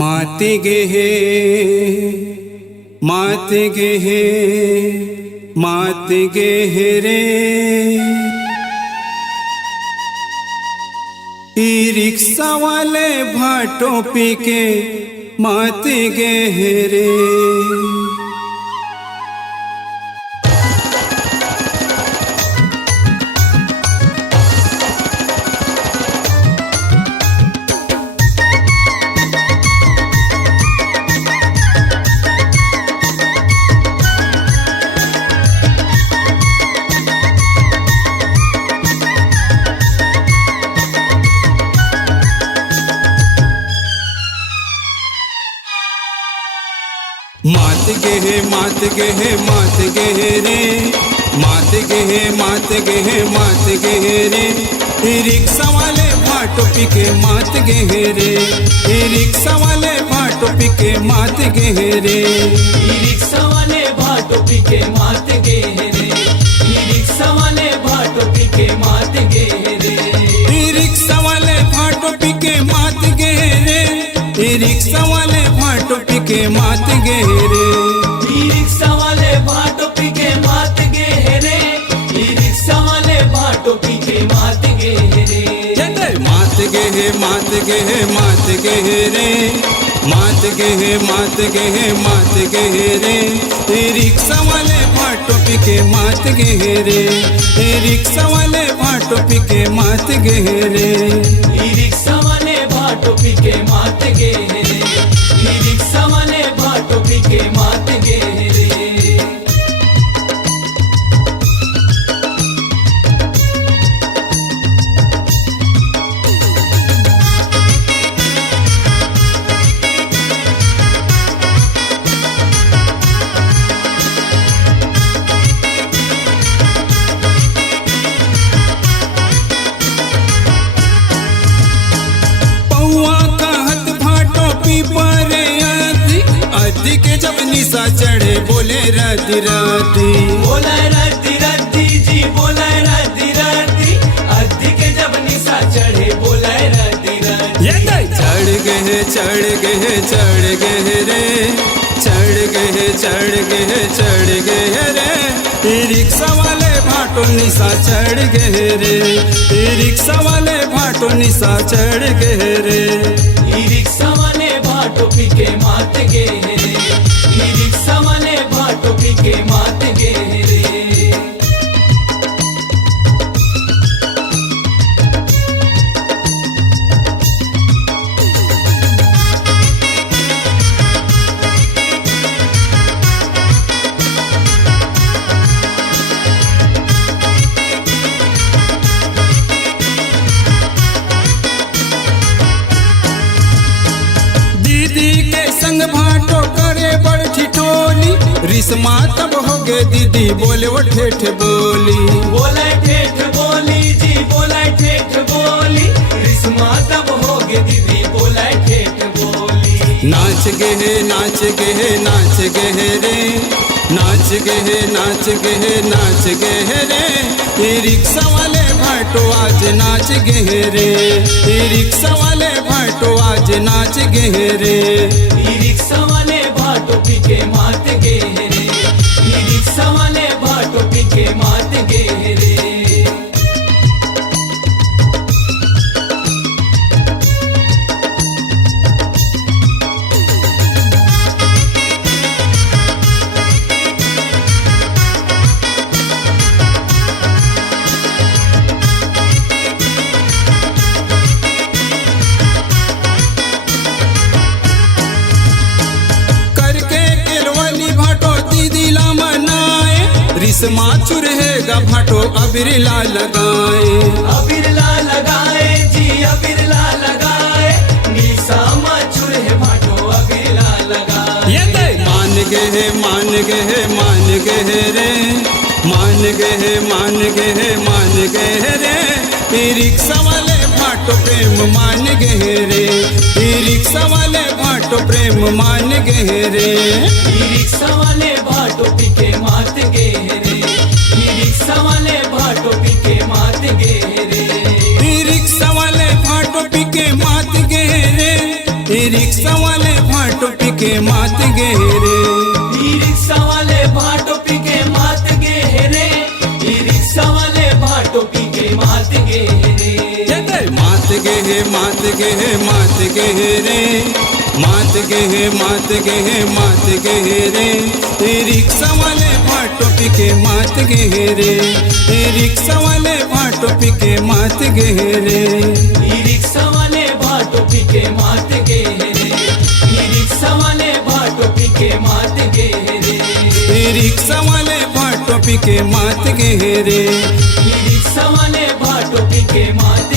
माते गे हे माते गे हे माते गे हे रे ई रिक्शा वाले भाटो पी के माते गे हे रे। मात गे हे मात गे हे मात गे हे रे मात गे हे मात गे हे मात गे हे रे ई रिक्शा वाले भाटो पी के मात गे हे रे ई रिक्शा वाले भाटो पी के मात गे हे रे ई रिक्शा वाले भाटो पी के मात गे हे रे ई रिक्शा वाले भाटो पी के मात गे हे रे ई रिक्शा वाले भाटो पी के मात गे हे रे ई रिक्शा वाले भाटो पी के मात गे हे रे ई रिक्शा वाले भाटो पी के मात गे हे रे ई रिक्शा वाले भाटो पी के मात गे हे रे मात गे हे मात गे हे मात गे हे रे मात गे हे मात गे हे मात गे हे रे ई रिक्शा वाले भाटो पी के मात गे हे रे ई रिक्शा वाले भाटो पी के मात गे हे रे ई रिक्शा वाले भाटो पी के मात गे हे रे ई रिक्शा वाले भाटो पी के मात गे हे रे। अद्दी के जब निशा चढ़े बोले राती राती बोला राती राती जी बोला राती राती अद्दी के जब निशा चढ़े बोला राती राती चढ़ गए चढ़ गए चढ़ गए रे चढ़ गए चढ़ गए चढ़ गए रे ई रिक्शा वाले भाटो निशा चढ़ गए रे ई रिक्शा वाले भाटो निशा चढ़ गए रे ई रिक्शा वाले भाटो पी के मात गे हे रे ई रिक्शा वाले भाटो पी के मात गे हे रे। भाटो करे बड़ ठिठोली रिश्मा तब हो गे दीदी बोले वो ठेठ बोली बोला ठेठ बोली जी बोला ठेठ बोली रिश्मा तब हो गे दीदी बोला ठेठ बोली। नाच गे हे नाच गे हे नाच गे हे रे नाच गे हे नाच गे हे नाच गे हे रे ई रिक्शा वाले भाटो आज नाच गे हे रे ई रिक्शा वाले भाटो आज नाच गे हे रे ई रिक्शा वाले भाटो पी के मात गे हे रे ई रिक्शा वाले भाटो पी के मात गे हे रे। रिश्मा चुरहेगा भाटो अबिरला लगाए अबिरला लगाए जी अबिरला लगाए निशा मचुर है भाटो अबिरला लगाए मान गे हे मान गे हे मान गे हे रे मान गे हे मान गे हे मान गे हे रे ई रिक्शा वाले भाटो प्रेम मान गे हे रे ई रिक्शा वाले भाटो प्रेम मान गे हे रे ई रिक्शा वाले भाटो पी के मात गे हे रे ई रिक्शा वाले भाटो पी के मात गे हे रे ई रिक्शा वाले भाटो पी के मात गे हे रे ई रिक्शा वाले वाले भाटो पीके मात गे रे। ई रिक्शा वाले भाटो पीके मात गे रे। ई रिक्शा वाले भाटो पीके मात गे रे। मात गे हे मात गे हे मात गे रे। मात गे हे मात गे हे मात गे रे। ए रिक्शा वाले भाटो पीके मात गे रे। ए रिक्शा वाले भाटो पीके मात गे रे। ई रिक्शा वाले भाटो पीके मात गे रे। ई रिक्शा वाले भाटो पीके मात गे रे। ए रिक्शा वाले भाटो पीके मात गे रे। ई रिक्शा वाले भाटो पीके मात